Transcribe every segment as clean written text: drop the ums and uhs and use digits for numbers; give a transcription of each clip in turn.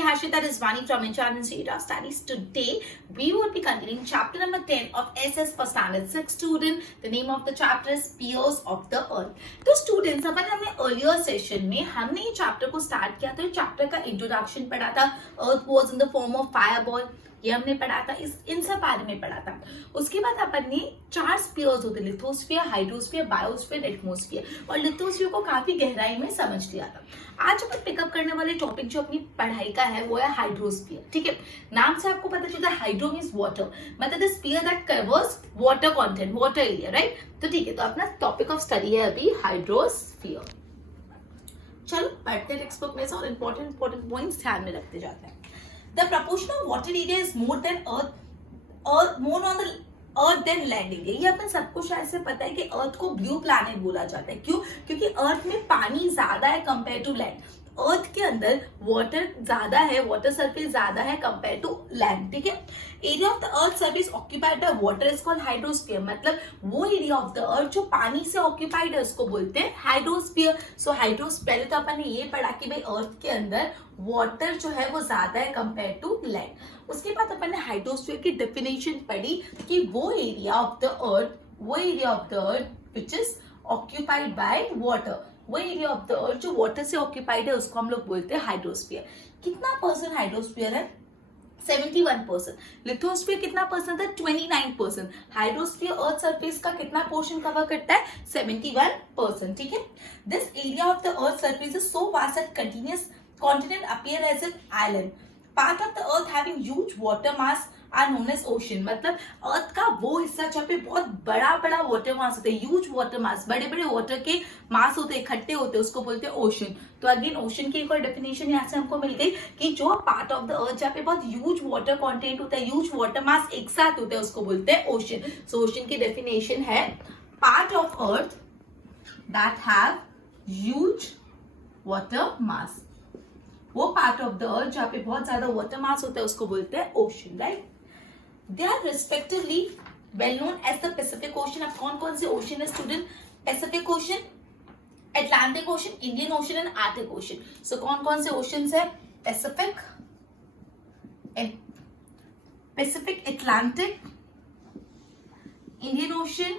Harshita Rizwani from Insurance Institute of Studies. Today, we will be continuing chapter number 10 of SS for Standard 6 student. The name of the chapter is Spheres of the Earth. तो students, अपन हमने earlier session में हमने ये chapter को start किया था. chapter का introduction पढ़ा था. Earth was in the form of fireball. ये हमने पढ़ा था, इन सब बारे में पढ़ा था. उसके बाद अपन ने 4 स्पीयर्स होते, लिथोस्फीयर, हाइड्रोस्फीयर, बायोस्फीयर, एटमॉस्फीयर, और लिथोस्फीयर को काफी गहराई में समझ लिया था. आज अपन पिकअप करने वाले टॉपिक जो अपनी पढ़ाई का है वो है हाइड्रोस्फीयर. ठीक है, नाम से आपको पता चलता है हाइड्रो मींस वाटर, मतलब the sphere that covers water content, water area, right. तो ठीक है, तो अपना टॉपिक ऑफ स्टडी है अभी हाइड्रोस्फीयर. चलो पढ़ते हैं टेक्स्ट बुक में से और इंपॉर्टेंट पॉइंट्स ध्यान में रखते जाते हैं. The proportion of water area is more than more on the Earth than land area. ये अपन सबको शायद से पता है कि अर्थ को ब्लू प्लैनेट बोला जाता है. क्यों? क्योंकि अर्थ में पानी ज्यादा है कंपेयर टू लैंड. अर्थ के अंदर वाटर ज्यादा है, वाटर सरफेस ज्यादा है कंपेयर टू लैंड. ठीक है, area of the earth surface occupied by water is called hydrosphere. मतलब वो एरिया ऑफ द अर्थ जो पानी से ऑक्यूपाइड है उसको बोलते हैं हाइड्रोस्फीयर. सो हाइड्रोस्फीयर, पहले तो अपन ने ये पढ़ा कि भाई अर्थ के अंदर वाटर जो है वो ज्यादा है कंपेयर टू लैंड. उसके बाद अपन ने हाइड्रोस्फीयर की डेफिनेशन पढ़ी कि वो area of the earth which is occupied by water, वो एरिया ऑफ द अर्थ जो वाटर से ऑक्यूपाइड है उसको हम लोग बोलते हैं हाइड्रोस्फीयर. कितना परसेंट हाइड्रोस्फीयर है? 71%. लिथोस्फीयर कितना परसेंट है? 29%. हाइड्रोस्फीयर अर्थ सरफेस का कितना पोर्शन कवर करता है? 71%. ठीक है, this area of the earth surface is so vast that continuous continent appear as an island. Part of the earth having huge water mass are known as ocean. मतलब अर्थ का वो हिस्सा जहाँ पे बहुत बड़ा बड़ा वाटर मास होता है, ह्यूज वाटर मास, बड़े बड़े वाटर के मास होते हैं, इकट्ठे होते हैं, उसको बोलते हैं ओशन. तो अगेन ओशन की एक और डेफिनेशन यहाँ से हमको मिल गई कि जो पार्ट ऑफ द अर्थ जहाँ पे बहुत ह्यूज वाटर कंटेंट होता है, ह्यूज वाटर मास एक साथ होता है, उसको बोलते हैं ओशन. सो ओशन की डेफिनेशन है part of earth that have huge water mass. वो पार्ट ऑफ द अर्थ जहाँ पे बहुत ज्यादा वाटर मास होता है उसको बोलते हैं ocean, right. They are respectively well known as the Pacific Ocean. अब कौन कौन से ओशन है student? Pacific Ocean, Atlantic Ocean, Indian Ocean and Arctic Ocean. So कौन कौन से ओशन है? Pacific, Atlantic, Indian Ocean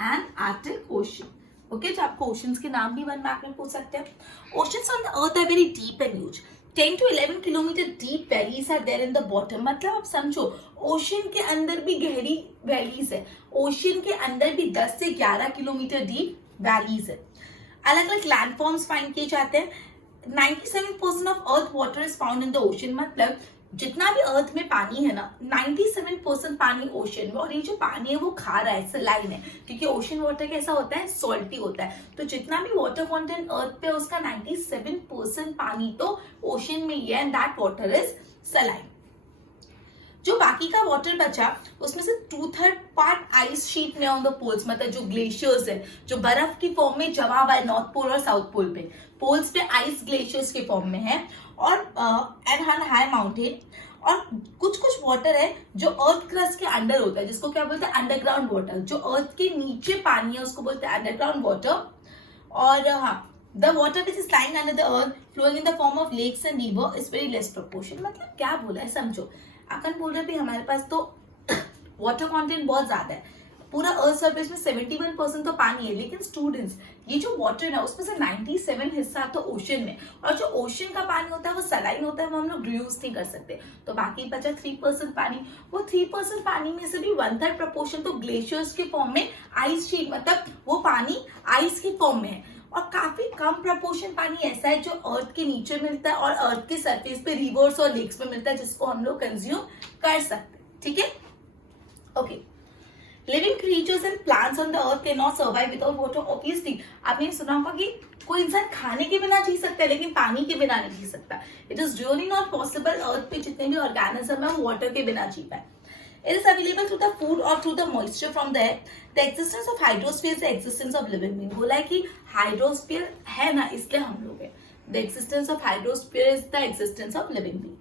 and Arctic Ocean. Okay, तो आपको ओशंस के नाम भी 1 मार्क में पूछ सकते हैं. Oceans on the earth are very deep and huge. 10 to 11 kilometre deep valleys are there in the bottom. मतलब आप समझो ओशन के अंदर भी गहरी वैलीज है, ओशन के अंदर भी 10 से 11 किलोमीटर डीप वैलीज है. अलग अलग लैंडफॉर्म्स फाइंड किए जाते हैं. 97% of earth water is found in the ocean. मतलब जितना भी अर्थ में पानी है ना, 97% पानी ओशन में, और ये जो पानी है वो खारा है, सलाइन है, क्योंकि ओशन वाटर कैसा होता है? सॉल्टी होता है. तो जितना भी वाटर कंटेंट अर्थ पे उसका 97% पानी तो ओशन में ही है, and that water is saline. जो बाकी का वाटर बचा उसमें से 2/3 पार्ट आइस शीट में ऑन द पोल्स, मतलब जो ग्लेशियर्स है, जो बर्फ की फॉर्म में जमा हुआ है नॉर्थ पोल और साउथ पोल पे. पोल्स पे आइस ग्लेशियर्स के फॉर्म में है, और एंड हाई माउंटेन. और कुछ कुछ वाटर है जो अर्थ क्रस्ट के अंडर होता है, जिसको क्या बोलते हैं? Underground water. जो अर्थ के नीचे पानी है उसको बोलते हैं अंडरग्राउंड वाटर. और हाँ, the water which is lying under the earth flowing in the form of lakes and river is very less proportion. मतलब क्या बोला है समझो. अपन बोल रहे थे हमारे पास तो वाटर कंटेंट बहुत ज्यादा है, पूरा अर्थ सरफेस में 71% तो पानी है, लेकिन स्टूडेंट्स ये जो वाटर है उसमें से 97 हिस्सा तो ओशन में, और जो ओशन का पानी होता है वो सलाइन होता है, वो हम लोग यूज नहीं कर सकते. तो बाकी बचा 3% पानी. वो 3% पानी में से भी 1/3 प्रपोर्शन तो ग्लेशियर्स के फॉर्म में आइस शीट, मतलब वो पानी आइस की फॉर्म में है. और काफी कम प्रपोर्शन पानी ऐसा है जो अर्थ के नीचे मिलता है और अर्थ के सरफेस पे रिवर्स और लेक्स में मिलता है, जिसको हम लोग कंज्यूम कर सकते हैं. ठीक है, okay. Living creatures and plants on the earth can not survive without water. Obviously आपने सुना होगा कि कोई इंसान खाने के बिना जी सकता है लेकिन पानी के बिना नहीं जी सकता. It is really not possible earth पे जितने भी ऑर्गेनिज्म है वाटर के बिना जी पाए. It is available through the food or through the moisture from the air. The existence of hydrosphere is the existence of living being. बोला है कि हाइड्रोस्फीयर है ना, इसलिए हम लोग हैं. The existence of hydrosphere is the existence of living being.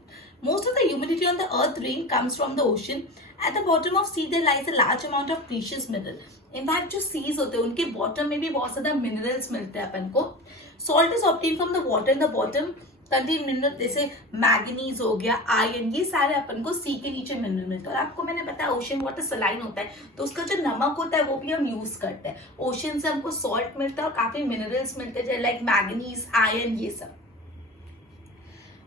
Most of the humidity on the earth rain comes from the ocean. At the bottom of sea there lies a large amount of precious mineral. In fact जो seas होते हैं उनके bottom में भी बहुत ज्यादा minerals मिलते हैं अपन को. Salt is obtained from the water in the bottom contain mineral जैसे मैग्नीज हो गया, आयरन, ये सारे अपन को सी के नीचे मिनरल मिलते हैं। और आपको मैंने बताया ओशन वाटर सलाइन होता है, तो उसका जो नमक होता है वो भी हम यूज करते हैं। ओशन से हमको सॉल्ट मिलता है और काफी मिनरल्स मिलते हैं लाइक मैग्नीज, आयरन, ये सब।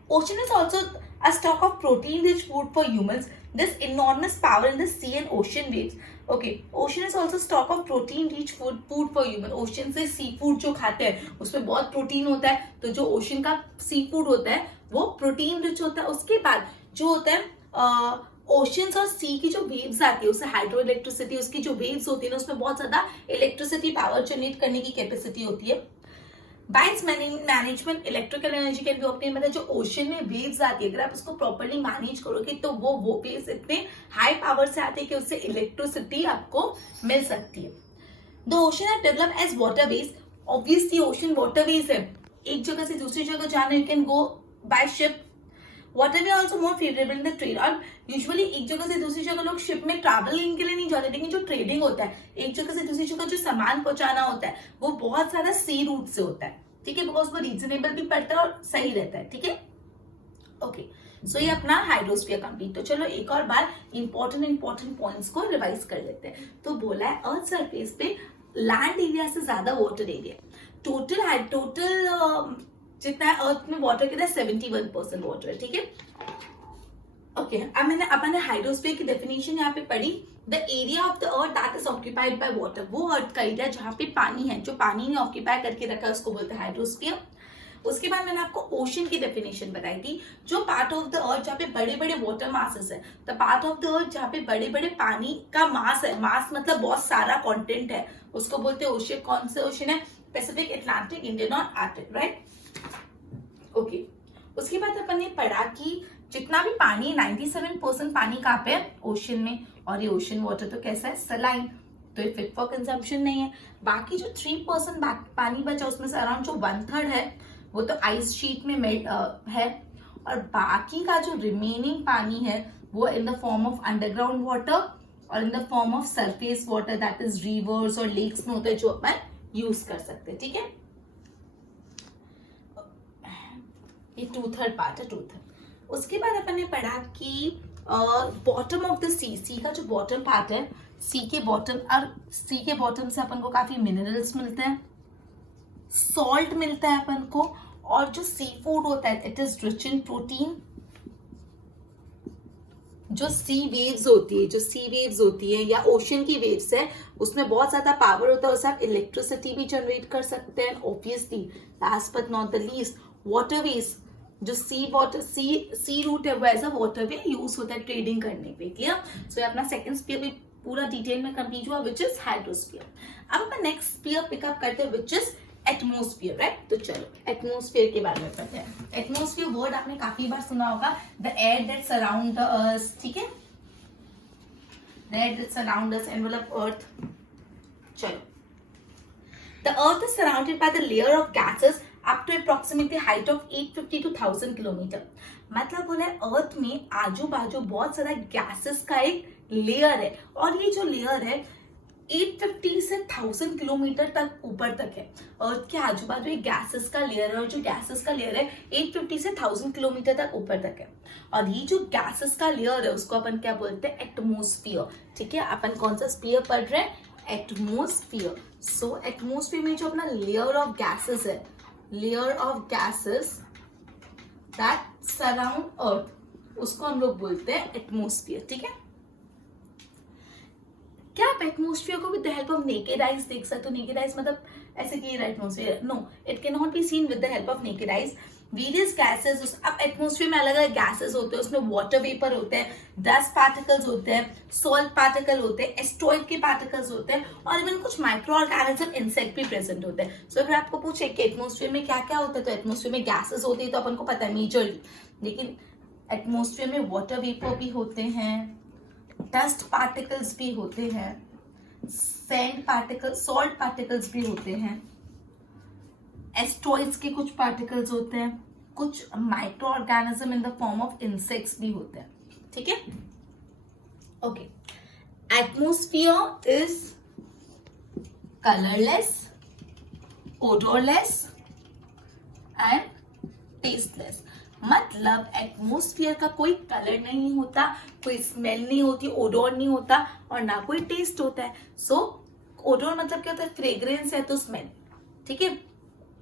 Ocean is also a stock of protein-rich food for humans. This enormous power in the sea and ocean waves. Okay, ocean is also stock of protein-rich food for human. Ocean से sea food जो खाते हैं उसमें बहुत protein होता है, तो जो ओशन का सी फूड होता है वो प्रोटीन रिच होता है। उसके बाद जो होता है ओशंस और सी की जो वेव्स आती है, उससे हाइड्रो इलेक्ट्रिसिटी, उसकी जो वेव्स होती है ना, उसमें बहुत ज्यादा इलेक्ट्रिसिटी पावर जनरेट करने की कैपेसिटी होती है। Bye it's management electrical energy can be obtain. मतलब जो ओशन में वेव्स आती है, अगर आप उसको प्रॉपर्ली मैनेज करोगे तो वो वेव्स इतने हाई पावर से आते हैं कि उससे इलेक्ट्रिसिटी आपको मिल सकती है। The ocean are develop as waterways. Obviously ocean waterways है, एक जगह से दूसरी जगह जाना, you can go by ship. Waterway also more favourable in the trade. और यूजुअली एक जगह से दूसरी जगह लोग शिप में ट्रैवलिंग के लिए नहीं जाते, लेकिन जो ट्रेडिंग होता है, एक जगह से दूसरी जगह जो सामान पहुंचाना होता है, वो बहुत सारा सी रूट से होता है, ठीक है, बिकॉज वो रीजनेबल भी पड़ता है और सही रहता है, ठीक है। ओके, सो ये अपना हाइड्रोस्फीयर कंप्लीट। तो चलो एक और बार इंपॉर्टेंट पॉइंट्स को रिवाइज कर लेते हैं। तो बोला है अर्थ सरफेस पे लैंड एरिया से ज्यादा वाटर एरिया, टोटल जितना है अर्थ में वाटर कितना है, 71% वाटर है, ठीक है। ओके, अब अपन ने हाइड्रोस्फीयर की डेफिनेशन यहाँ पे पढ़ी। The area of the earth that is occupied by water. वो अर्थ का एरिया जहाँ पे पानी है, जो पानी ने ऑक्यूपाई करके रखा है, उसको बोलते हैं हाइड्रोस्फीयर। उसके बाद मैंने आपको ओशन की डेफिनेशन बताई थी। जो पार्ट ऑफ द अर्थ जहाँ पे बड़े बड़े वाटर मासेस है, द पार्ट ऑफ द अर्थ जहाँ पे बड़े बड़े पानी का मास है, मास मतलब बहुत सारा कंटेंट है, उसको बोलते हैं ओशन। कौन से ओशन है? पैसिफिक, अटलांटिक, इंडियन और आर्कटिक, राइट। ओके, उसके बाद अपन ने पढ़ा कि जितना भी पानी, 97% पानी कहाँ पे है? ओशन में। और ये ओशन वाटर तो कैसा है? सलाइन, तो ये फिट फॉर कंजम्पशन नहीं है। बाकी जो 3% पानी बचा, उसमें से अराउंड जो 1/3 है वो तो आइस शीट में मेल्ट है, और बाकी का जो रिमेनिंग पानी है वो in the form of underground water और in the form of surface water, that is rivers और लेक्स में होता है, जो अपन यूज कर सकते हैं, ठीक है। ये 2/3 पार्ट है, 2/3। उसके बाद अपन ने पढ़ा कि बॉटम ऑफ द सी का जो बॉटम पार्ट है, सी के बॉटम से अपन को काफी मिनरल्स मिलते हैं, सॉल्ट मिलता है अपन को, और जो सी फूड होता है it is rich in protein. जो सी वेव्स होती है या ओशन की वेव्स है, उसमें बहुत ज्यादा पावर होता है, उससे आप इलेक्ट्रिसिटी भी जनरेट कर सकते हैं। Obviously last but not the least, waterways, जो सी रूट है वो एज अ वाटरवे यूज होता है ट्रेडिंग करने पे, क्लियर। सो अपना सेकंड स्पीयर भी पूरा डिटेल में कंप्लीट हुआ, विच इज हाइड्रोस्फीयर। अब अपन नेक्स्ट स्पीयर पिकअप करते हैं, विच इज एटमोस्फियर, राइट। तो चलो एटमोस्फियर के बारे में पढ़ते हैं। एटमोस्फियर वर्ड आपने काफी बार सुना होगा, the air that surround the earth, ठीक है, the air that surround us, envelop earth. चलो, the earth is surrounded by the layer of gases up to approximately height of 850 to 1000 kilometre. मतलब बोला है अर्थ में आजू बाजू बहुत सारा गैसेस का एक लेयर है, और ये जो लेयर है 850 से 1000 किलोमीटर तक ऊपर तक है। अर्थ के आजू बाजू एक गैसेस का लेयर है, और जो गैसेस का लेयर है 850 से 1000 किलोमीटर तक ऊपर तक है। और ये जो गैसेस का लेयर है उसको अपन क्या बोलते हैं? एटमोस्फियर, ठीक है। अपन कौन सा स्फीयर पढ़ रहे हैं? एटमोस्फियर। सो एटमोस्फियर में जो अपना लेयर ऑफ गैसेस है, layer of gases that surround earth, उसको हम लोग बोलते हैं एटमोस्फियर, ठीक है। क्या आप एटमोस्फियर को with the help of naked eyes देख सकते हो? नेकेड आइज मतलब ऐसे कि atmosphere, no, it can not be seen with the help of naked eyes. Various gases, अब एटमोस्फियर में अलग अलग गैसेस होते हैं, उसमें वाटर वेपर होते हैं, डस्ट पार्टिकल्स होते हैं, सॉल्ट पार्टिकल होते हैं, एस्ट्रॉइड के पार्टिकल्स होते हैं, और इवन कुछ माइक्रो ऑर्गेनिज्म, इंसेक्ट भी प्रेजेंट होते हैं। सो अगर आपको पूछे कि एटमोस्फियर में क्या क्या होता है, तो एटमोस्फियर में गैसेस होती है, तो अपन को पता है मेजरली, लेकिन एटमोस्फियर में वाटर वेपर भी होते हैं, डस्ट पार्टिकल्स भी होते हैं, सैंड पार्टिकल्स, सॉल्ट पार्टिकल्स भी होते हैं, एस्ट्रॉइड्स के कुछ पार्टिकल्स होते हैं, कुछ micro organism in the form of insects भी होते हैं, ठीक है। Okay, atmosphere is colourless, odorless and tasteless, मतलब एटमोस्फियर का कोई कलर नहीं होता, कोई स्मेल नहीं होती, ओडोर नहीं होता और ना कोई टेस्ट होता है. सो ओडोर मतलब क्या होता है, फ्रेग्रेंस है तो स्मेल. ठीक है,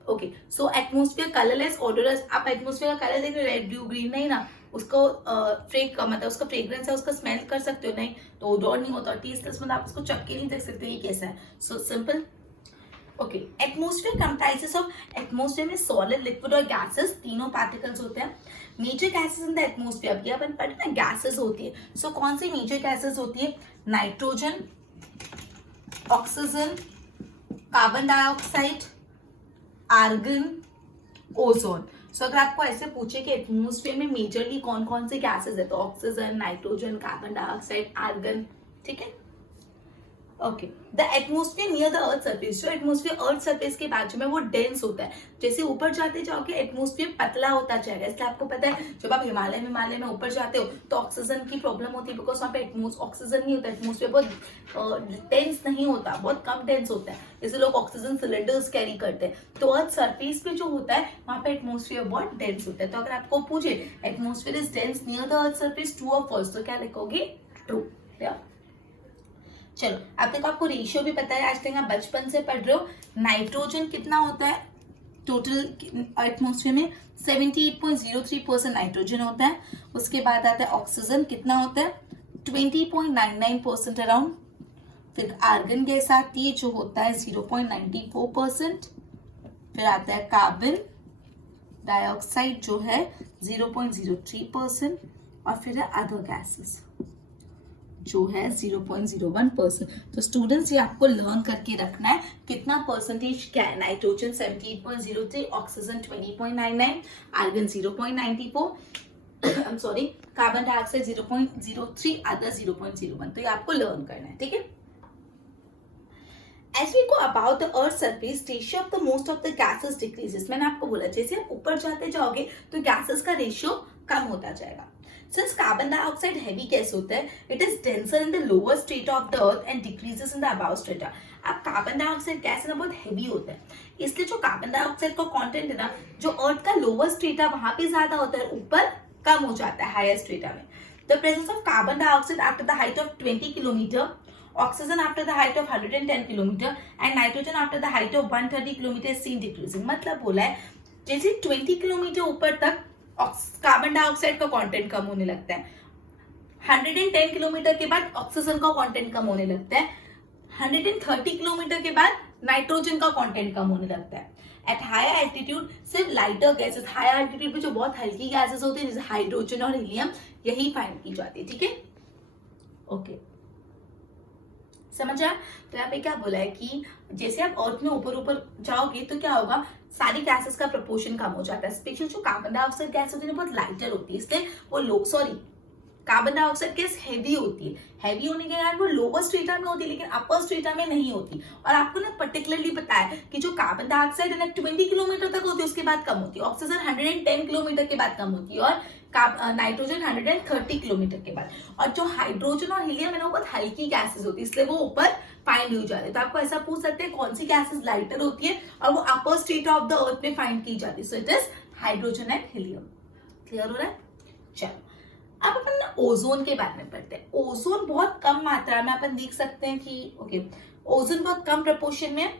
ओके. सो एटमोस्फियर कलरलेस, ओडोरलेस. आप एटमोस्फियर का कलर देख रहे हो, रेड ब्लू ग्रीन, नहीं ना, उसको मतलब उसका फ्रेग्रेंस है, उसका स्मेल कर सकते हो, नहीं तो ओडोर नहीं होता. टेस्टलेस मतलब आप उसको चख के नहीं देख सकते ये कैसा है. So simple. Okay, atmosphere comprises of, atmosphere में सॉलिड, लिक्विड और गैसेस तीनों पार्टिकल्स होते हैं. Major gases in the atmosphere, अभी अपन पढ़े ना गैसेस होती है. सो कौन सी मेजर गैसेस होती है, nitrogen, oxygen, carbon dioxide, argon, ozone. So अगर आपको ऐसे पूछे कि एटमोस्फियर में मेजरली कौन कौन से गैसेस है, तो oxygen, nitrogen, carbon dioxide, argon. ठीक है, okay. The atmosphere near the earth surface, जो एटमोस्फियर अर्थ सरफेस के बाजू में वो डेंस होता है. जैसे ऊपर जाते जाओगे एटमोस्फियर पतला होता जाएगा. इसलिए आपको पता है जब आप हिमालय में ऊपर जाते हो तो ऑक्सीजन की प्रॉब्लम होती है, बिकॉज वहाँ पे ऑक्सीजन नहीं होता. एटमोस्फियर बहुत डेंस नहीं होता, बहुत कम डेंस होता है, इसलिए लोग ऑक्सीजन सिलेंडर्स कैरी करते हैं. तो अर्थ सरफेस पे जो होता है वहाँ पे एटमोस्फियर बहुत डेंस होता है. तो अगर आपको पूछे atmosphere is dense near the earth surface, true और फॉल्स, तो क्या लिखोगे, ट्रू. चलो, अब तक आपको रेशियो भी पता है, आज तक आप बचपन से पढ़ रहे हो. नाइट्रोजन कितना होता है टोटल एटमोस्फियर में, 78.03% नाइट्रोजन होता है. उसके बाद आता है ऑक्सीजन, कितना होता है 20.99% अराउंड. फिर आर्गन गैस आती है जो होता है 0.94%. फिर आता है कार्बन डाइऑक्साइड जो है 0.03%. और फिर है अदर गैसेस जो है 0.01%. तो स्टूडेंट्स ये आपको लर्न करके रखना है कितना परसेंटेज क्या है. Nitrogen 78.03, oxygen 20.99, argon 0.94, sorry carbon dioxide 0.03, other 0.01. तो ये आपको लर्न करना है. ठीक है. As we go about the Earth's surface, ratio of the most of the gases decreases. मैंने आपको बोला जैसे आप ऊपर जाते जाओगे तो गैसेस का रेशियो कम होता जाएगा. Since carbon dioxide heavy gas होता है, it is denser in the lower strata of the earth and decreases in the above strata. अब कार्बन डाइऑक्साइड गैस है ना बहुत हैवी होता है, इसलिए जो कार्बन डाइऑक्साइड का कंटेंट है ना, जो अर्थ का लोअर स्ट्रेटा वहां पे ज्यादा होता है, ऊपर कम हो जाता है हायर स्ट्रेटा में. The presence of carbon dioxide after the height of 20 kilometre, oxygen after the height of 110 kilometre and nitrogen after the height of 130 kilometre is seen decreasing. मतलब बोला है जैसे 20 किलोमीटर ऊपर तक कार्बन डाइऑक्साइड का content कम होने लगता है, 110 किलोमीटर के बाद ऑक्सीजन का कंटेंट कम होने लगता है, 130 किलोमीटर के बाद नाइट्रोजन का कंटेंट कम होने लगता है. एट हायर एल्टीट्यूड सिर्फ लाइटर गैसेस, हायर एल्टीट्यूड पे जो बहुत हल्की गैसेस होती है जैसे हाइड्रोजन और हीलियम, यही फाइंड की जाती है. ठीक है, ओके, समझ आया. तो यहाँ पे क्या बोला है कि जैसे आप अर्थ में ऊपर ऊपर जाओगे तो क्या होगा, सारी गैसेस का प्रपोर्शन कम हो जाता है. स्पेशल जो कार्बन डाइऑक्साइड गैस होती है बहुत लाइटर होती है, इसलिए वो कार्बन डाइऑक्साइड गैस हैवी होती है. हैवी होने के कारण वो लोअर स्ट्रेटा में होती है लेकिन अपर स्ट्रेटा में नहीं होती. और आपको ना पर्टिकुलरली पता है कि जो कार्बन डाइऑक्साइड है ना 20 किलोमीटर तक होती है, उसके बाद कम होती है. ऑक्सीजन 110 किलोमीटर के बाद कम होती है और नाइट्रोजन 130 किलोमीटर के बाद. और जो हाइड्रोजन और हीलियम है ना बहुत हल्की गैसेस होती है, इसलिए वो ऊपर फाइंड हो जाते हैं. तो आपको ऐसा पूछ सकते हैं कौन सी गैसेस लाइटर होती है और वो अपर स्टेट ऑफ द अर्थ में फाइंड की जाती है. So it is hydrogen and helium. Clear हो रहा है. चलो, अब अपन ना ओजोन के बारे में पढ़ते हैं. ओजोन बहुत कम मात्रा में अपन देख सकते हैं कि ओके, ओजोन बहुत कम प्रपोर्शन में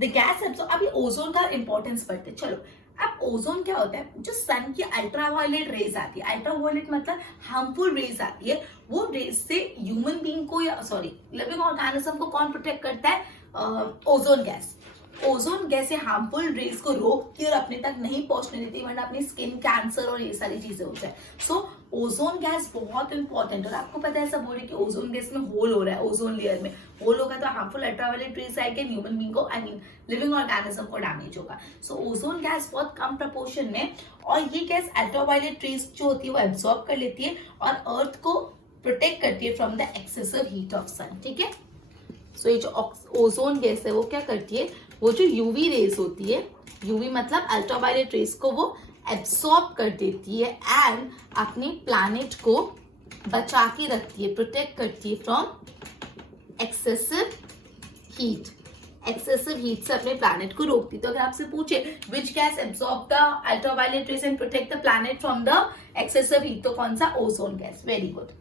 द गैस एब्सॉर्ब. अभी ओजोन का इंपॉर्टेंस पढ़ते हैं. चलो, अब ओजोन क्या होता है, जो सन की अल्ट्रावायलेट रेज आती है, अल्ट्रावायलेट मतलब हार्मफुल रेज आती है, वो रेज से ह्यूमन बीइंग को या लिविंग ऑर्गेनिज्म को कौन प्रोटेक्ट करता है, ओजोन गैस. ओजोन गैस से हार्मफुल रेज को रोकती है और अपने तक नहीं पहुंचने देती, वरना अपनी स्किन कैंसर और ये सारी चीजें हो जाए. सो ओजोन गैस बहुत इंपॉर्टेंट. और आपको पता है सब बोल रहे कि ओजोन गैस में होल हो रहा है, ओजोन लेयर में होल होगा तो हार्मफुल अल्ट्रावायलेट रेज आएंगे, ह्यूमन बीइंग को लिविंग ऑर्गेनिज्म को डैमेज होगा. सो ओजोन गैस बहुत कम प्रपोर्शन में, और ये गैस अल्ट्रावायलेट रेज जो होती है वो एब्सॉर्ब कर लेती है और अर्थ को प्रोटेक्ट करती है from the excessive heat of sun. ठीक है. सो ये जो ओजोन गैस है वो क्या करती है, वो जो यूवी रेज होती है, यूवी मतलब अल्ट्रावायलेट रेज को वो एब्सॉर्ब कर देती है एंड अपने प्लैनेट को बचा के रखती है, प्रोटेक्ट करती है from excessive heat. Excessive heat से अपने प्लैनेट को रोकती है। तो अगर आपसे पूछे which gas absorb the ultraviolet rays and protect the planet from the excessive heat, तो कौन सा? Ozone gas. Very good.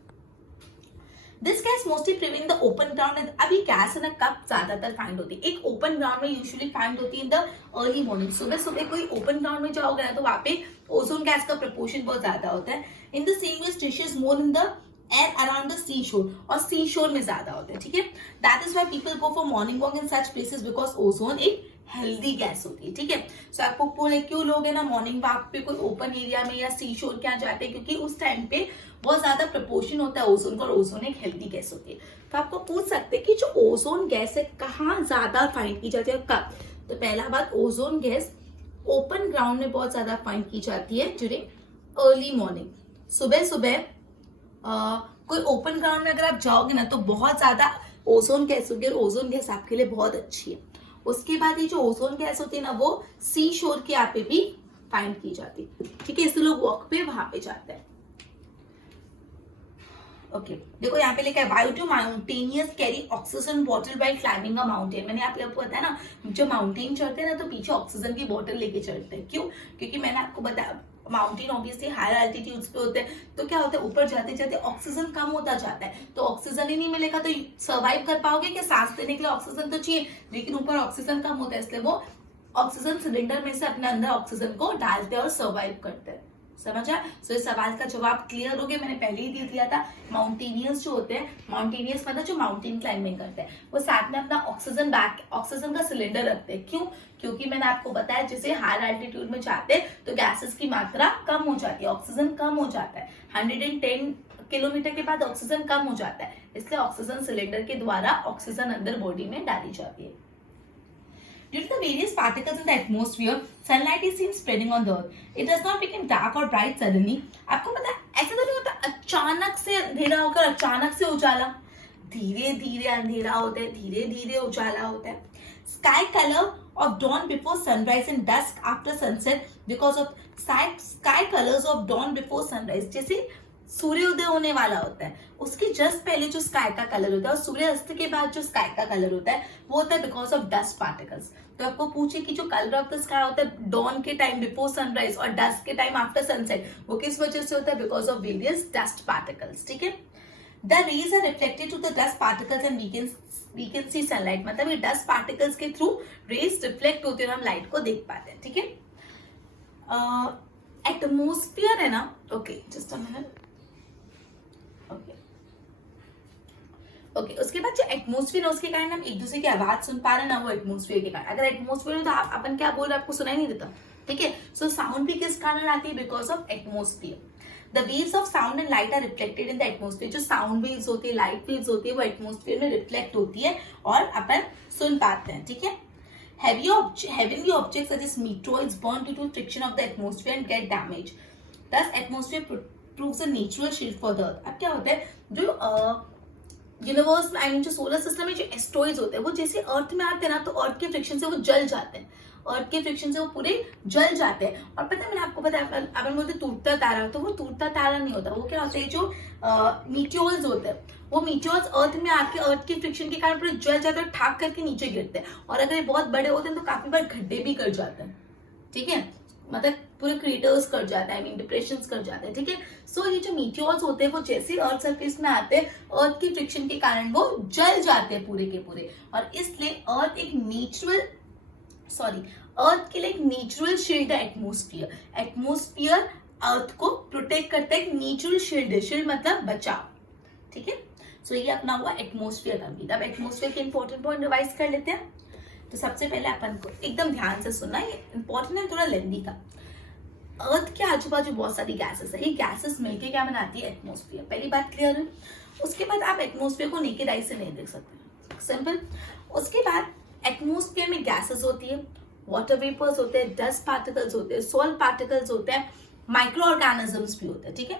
This gas mostly prevent the open ground. अभी गैस है ना कब ज्यादातर फाइंड होती है? एक ओपन ग्राउंड में यूजुअली फाइंड होती है इन द अर्ली मॉर्निंग। सुबह सुबह कोई ओपन ग्राउंड में जाओगे ना तो वहां पे ओजोन गैस का प्रपोर्शन बहुत ज्यादा होता है। In the same way stretches more in the air around the sea shore, और सी शोर में ज्यादा होता है, ठीक है। That is why people go for morning walk in such places because ozone एक हेल्दी गैस होती है, ठीक है। सो आपको बोले क्यों लोग है ना मॉर्निंग वॉक पे कोई ओपन एरिया में या सी शोर क्या जाते हैं, क्योंकि उस टाइम पे बहुत ज्यादा प्रपोर्शन होता है ओजोन का, और ओजोन एक हेल्दी गैस होती है। तो आपको पूछ सकते हैं कि जो ओजोन गैस है कहाँ ज्यादा फाइंड की जाती है और कब? तो पहला बात, ओजोन गैस ओपन ग्राउंड में बहुत ज्यादा फाइंड की जाती है ड्यूरिंग अर्ली मॉर्निंग। सुबह सुबह कोई ओपन ग्राउंड में अगर आप जाओगे ना तो बहुत ज्यादा ओजोन गैस होगी, और ओजोन गैस आपके लिए बहुत अच्छी है। उसके बाद ये जो ओजोन गैस होती है ना वो सी शोर के यहाँ पे भी फाइंड की जाती है, ठीक है। इसलिए लोग वॉक पे वहां पे जाते हैं। ओके देखो यहाँ पे लिखा है why do mountaineers carry oxygen bottle by climbing a mountain. मैंने आपको बताया ना जो माउंटेन चढ़ते हैं ना तो पीछे ऑक्सीजन की बोतल लेके चढ़ते हैं। क्यों? क्योंकि मैंने आपको बताया माउंटेन ऑब्वियसली हायर एल्टीट्यूड्स पे होते हैं, तो क्या होता है ऊपर जाते जाते ऑक्सीजन कम होता जाता है, तो ऑक्सीजन ही नहीं मिलेगा तो सर्वाइव कर पाओगे क्या? सांस लेने के लिए ऑक्सीजन तो चाहिए, लेकिन ऊपर ऑक्सीजन कम होता है, इसलिए वो ऑक्सीजन सिलेंडर में से अपने अंदर ऑक्सीजन को डालते हैं और सर्वाइव करते हैं। समझा? सो इस सवाल का जवाब क्लियर हो गया, मैंने पहले ही दे दिया था। माउंटेनियर्स जो होते हैं, माउंटेनियर्स मतलब जो माउंटेन क्लाइंबिंग करते हैं, वो साथ में अपना ऑक्सीजन का सिलेंडर रखते हैं। क्यों? क्योंकि मैंने आपको बताया जैसे हायर एल्टीट्यूड में जाते हैं तो गैसेस की मात्रा कम हो जाती है, ऑक्सीजन कम हो जाता है। 110 किलोमीटर के बाद ऑक्सीजन कम हो जाता है, इसलिए ऑक्सीजन सिलेंडर के द्वारा ऑक्सीजन अंदर बॉडी में डाली जाती है। Due to the various particles in the atmosphere, sunlight is seen spreading on the earth. It does not become dark or bright suddenly. आपको पता है ऐसा तो नहीं होता अचानक से अंधेरा होकर अचानक से उजाला, धीरे धीरे अंधेरा होता है, धीरे धीरे उजाला होता है। Sky color of dawn before sunrise and dusk after sunset because of sky colors of dawn before sunrise. जैसे सूर्योदय होने वाला होता है उसके जस्ट पहले जो स्काई का कलर होता है और सूर्यास्त के बाद जो स्काई का कलर होता है वो होता है बिकॉज ऑफ डस्ट पार्टिकल्स। तो आपको पूछे कि जो कलर ऑफ द स्काई होता है डॉन के टाइम बिफोर सनराइज और डस्ट के टाइम आफ्टर सनसेट, वो किस वजह से होता है? Because of various dust particles, ठीक है। The rays are reflected to the dust particles and we can see sunlight, मतलब ये डस्ट पार्टिकल्स के थ्रू रेज रिफ्लेक्ट होते हुए हम लाइट को देख पाते हैं, ठीक है। एटमोस्फियर है ना, okay just a minute, okay उसके बाद जो एटमोस्फियर है उसके कारण हम एक दूसरे की आवाज सुन पा रहे हैं ना, वो एटमोस्फियर के कारण। अगर एटमोस्फियर तो अपन क्या बोल रहे हैं आपको सुनाई नहीं देता, ठीक है। सो साउंड भी किस कारण आती है? Because of atmosphere. The waves of sound and light are reflected in the atmosphere. जो साउंड वेव्स होती है, लाइट वेव्स होती है, वो एटमोस्फियर में रिफ्लेक्ट होती है और अपन सुन पाते हैं, ठीक है। Heavenly objects such as meteoroids burn due to friction of the atmosphere and get damaged. Thus, atmosphere proves a natural shield for the earth. अब क्या होता है जो यूनिवर्स में, आई मीन जो सोलर सिस्टम में जो एस्ट्रॉइड्स होते हैं वो जैसे अर्थ में आते हैं ना तो अर्थ के फ्रिक्शन से वो जल जाते हैं, अर्थ के फ्रिक्शन से वो पूरे जल जाते हैं। और पता है मैंने आपको बताया अपन बोलते टूटता तारा, तो वो टूटता तारा नहीं होता, वो क्या होता है जो मीटियोर्स होते हैं वो मीटियोर्स अर्थ में आके अर्थ के फ्रिक्शन के कारण पूरे जल जाते हैं, ठाक करके नीचे गिरते हैं। और अगर ये बहुत बड़े होते हैं तो काफी बार गड्ढे भी कर जाते हैं, ठीक है, मतलब पूरे क्रेटर्स कर जाता है, आई मीन डिप्रेशन कर जाते हैं, ठीक है। सो ये जो मीटियोर्स होते हैं वो जैसे अर्थ सरफेस में आते हैं अर्थ की फ्रिक्शन के कारण वो जल जाते हैं पूरे के पूरे, और इसलिए अर्थ के लिए एक नेचुरल शील्ड है एटमोस्फियर। एटमोस्फियर अर्थ को प्रोटेक्ट करता है, एक नेचुरल शील्ड है, शील्ड मतलब बचाव, ठीक है। सो ये अपना हुआ एटमोस्फियर कंप्लीट। अब एटमोस्फियर के इंपॉर्टेंट पॉइंट रिवाइज कर लेते हैं। तो सबसे पहले अपन को एकदम ध्यान से सुनना, ये इंपॉर्टेंट है, थोड़ा लेंदी था। अर्थ के आजू बाजू बहुत सारी गैसेस है, ये गैसेस मिलके क्या बनाती है? एटमोस्फियर। पहली बात क्लियर है। उसके बाद आप एटमोस्फियर को नेकेड आई से नहीं देख सकते, सिंपल। उसके बाद एटमोस्फियर में गैसेस होती है, वाटर वेपर्स होते हैं, डस्ट पार्टिकल्स होते हैं, सॉल्ट पार्टिकल्स होते हैं, माइक्रो ऑर्गेनिजम्स भी होते हैं, ठीक है।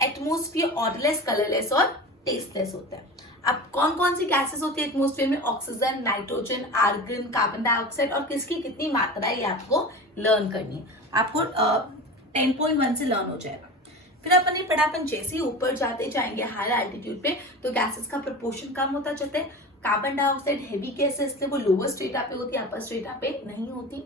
एटमोस्फियर ऑडरलेस, कलरलेस और टेस्टलेस होता है। अब कौन कौन सी गैसेस होती है एटमोस्फियर में? Oxygen, nitrogen, argon, carbon dioxide, और किसकी कितनी मात्रा है ये आपको लर्न करनी है। आपको 10.1 से लर्न हो जाएगा। फिर अपन ने पढ़ा, अपन जैसे ही ऊपर जाते जाएंगे हायर एल्टीट्यूड पे तो गैसेस का प्रपोर्शन कम होता जाता है, कार्बन डाइऑक्साइड हेवी गैस है, इसलिए वो लोअर स्ट्रेटा पे होती है, अपर स्ट्रेटा पे नहीं होती।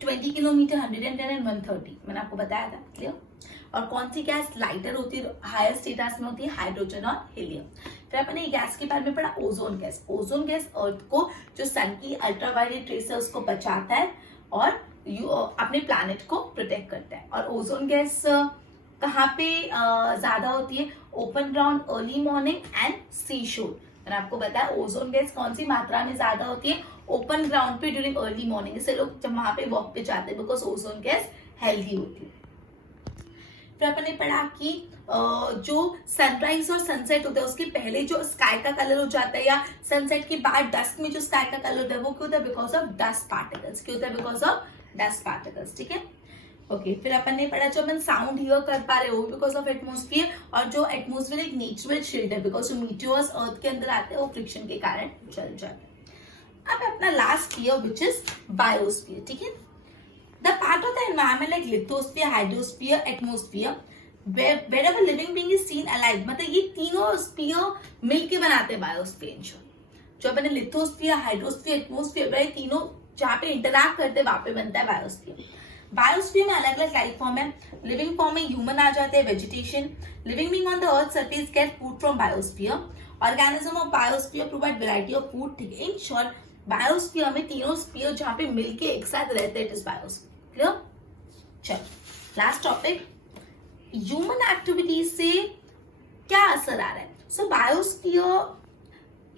20 किलोमीटर, 110 एंड 130 मैंने आपको बताया था, क्लियर। और कौन सी गैस लाइटर होती है, हायर स्टेटस में होती है, हाइड्रोजन और हीलियम। फिर अपने गैस के बारे में पढ़ा, ओजोन गैस। ओजोन गैस अर्थ को जो सन की अल्ट्रावायलेट रेस है उसको बचाता है और अपने प्लैनेट को प्रोटेक्ट करता है। और ओजोन गैस कहाँ पे ज्यादा होती है, open ground, early morning and sea shore. मैंने आपको बताया ओजोन गैस कौन सी मात्रा में ज्यादा होती है, ओपन ग्राउंड पे ड्यूरिंग अर्ली मॉर्निंग, इससे लोग जब वहां पे वॉक पे जाते हैं बिकॉज ओजोन गैस हेल्दी होती है। फिर अपन ने पढ़ा कि जो सनराइज और सनसेट होता है उसके पहले जो स्काई का कलर हो जाता है या सनसेट के बाद डस्ट में जो स्काई का कलर होता है वो क्यों होता है, बिकॉज ऑफ डस्ट पार्टिकल्स। क्यों होता है, बिकॉज ऑफ डस्ट पार्टिकल्स, ठीक है। ओके फिर अपन ने पढ़ा जो अपन साउंड हियर कर पा रहे हो बिकॉज ऑफ एटमोस्फियर, और जो एटमोस्फियर एक नेचुरल शील्ड है, बिकॉज जो मीटियोर्स अर्थ के अंदर आते हैं वो फ्रिक्शन के कारण जल जाते हैं। अब अपना last year which is biosphere, ठीक है। The part of the environment like lithosphere, hydrosphere, atmosphere, wherever living being is seen alive, मतलब ये तीनों स्पीयर मिलके बनाते हैं बायोस्फीयर। जो अपने लिथोस्फीयर, हाइड्रोस्फीयर, एटमोस्फीयर, ये तीनों जहाँ पे इंटरैक्ट करते हैं वहां पे बनता है बायोस्फीयर। बायोस्फीयर में अलग अलग लाइफ फॉर्म है। लिविंग फॉर्म में ह्यूमन आ जाते हैं, vegetation. Living being on the earth surface get food from biosphere. Organism of biosphere provide variety of food, ठीक है। इन शॉर्ट बायोस्फीयर में तीनों स्पीयर जहाँ पे मिलके एक साथ रहते हैं, इट इज बायोस्फीयर, क्लियर। चलो लास्ट टॉपिक, ह्यूमन एक्टिविटीज से क्या असर आ रहा है। So biosphere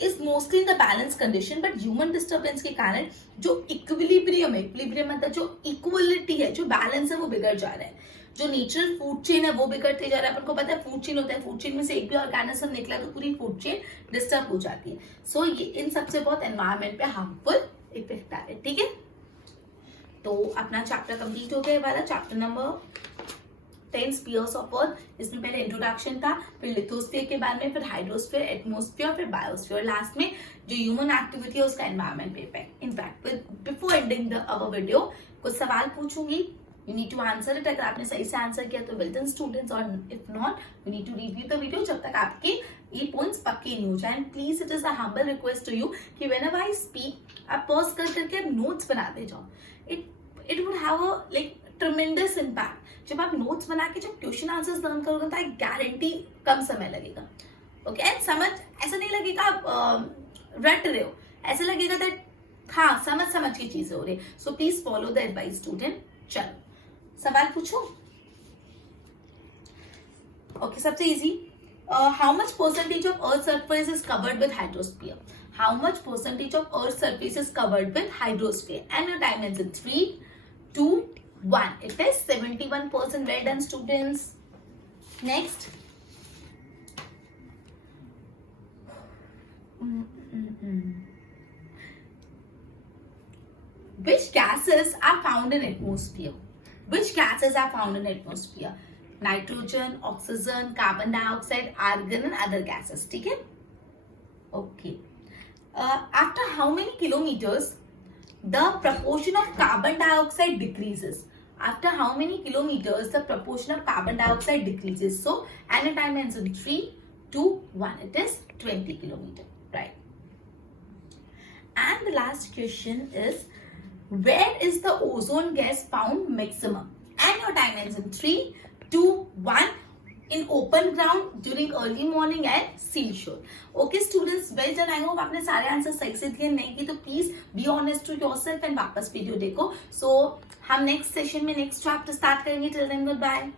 is mostly in the balance condition, but human disturbance के कारण जो इक्विलिब्रियम है, इक्विलिब्रियम मतलब जो इक्वलिटी है, जो बैलेंस है वो बिगड़ जा रहा है। जो नेचुरल फूड चेन है वो बिगड़ते जा रहा है। अपन को पता है फूड चेन होता है, फूड चेन में से एक भी ऑर्गेनिज्म निकला तो पूरी फूड चेन डिस्टर्ब हो जाती है। सो ये इन सबसे बहुत एनवायरमेंट पे हार्मफुल इफेक्ट आ रहा है, ठीक है। तो अपना चैप्टर कंप्लीट हो गया वाला, chapter number 10 spheres of earth. इसमें पहले इंट्रोडक्शन था, फिर लिथोस्फीयर के बारे में, फिर हाइड्रोस्फीयर, एटमोस्फीयर, फिर बायोस्फीयर, लास्ट में जो ह्यूमन एक्टिविटी है उसका एनवायरमेंट पे impact. Before ending the our video कुछ सवाल पूछूंगी, you need to answer it. अगर आपने सही से आंसर किया तो वेल डन स्टूडेंट्स, और if not you need to review the video जब तक आपके ये पॉइंट्स पक्के नहीं हो जाए। And please it is a humble request to you कि व्हेनेवर आई स्पीक आप पॉज कर करके आप नोट्स बनाते जाओ। It would have a like ट्रेमेंडस impact. जब आप नोट्स बना के जब क्वेश्चन आंसर्स लर्न करोगे तो आई गारंटी कम समय लगेगा, ओके। एंड समझ ऐसा नहीं लगेगा आप रट रहे हो, ऐसा लगेगा दैट हाँ समझ की चीजें हो रही है। So please follow the advice student. चलो सवाल पूछो। ओके सबसे easy, how much percentage of earth surface is covered with hydrosphere. How much percentage of earth surface is covered with hydrosphere, and your time is in 3, 2, 1. It is 71%. Well done students. Next. Which gases are found in atmosphere? Which gases are found in atmosphere? Nitrogen, oxygen, carbon dioxide, argon and other gases. ठीक है? Okay. After how many kilometers the proportion of carbon dioxide decreases? After how many kilometers the proportion of carbon dioxide decreases? So, and the time ends in 3, 2, 1. It is 20 kilometer, right? And the last question is, where is the ozone gas found maximum? And your time ends in 3, 2, 1. In open ground, during early morning and seashore. Okay students, well done. I hope आपने सारे answer सही से दिए, नहीं की तो please be honest to yourself and वापस video देखो। सो हम नेक्स्ट सेशन में नेक्स्ट चैप्टर स्टार्ट करेंगे। Till then good bye.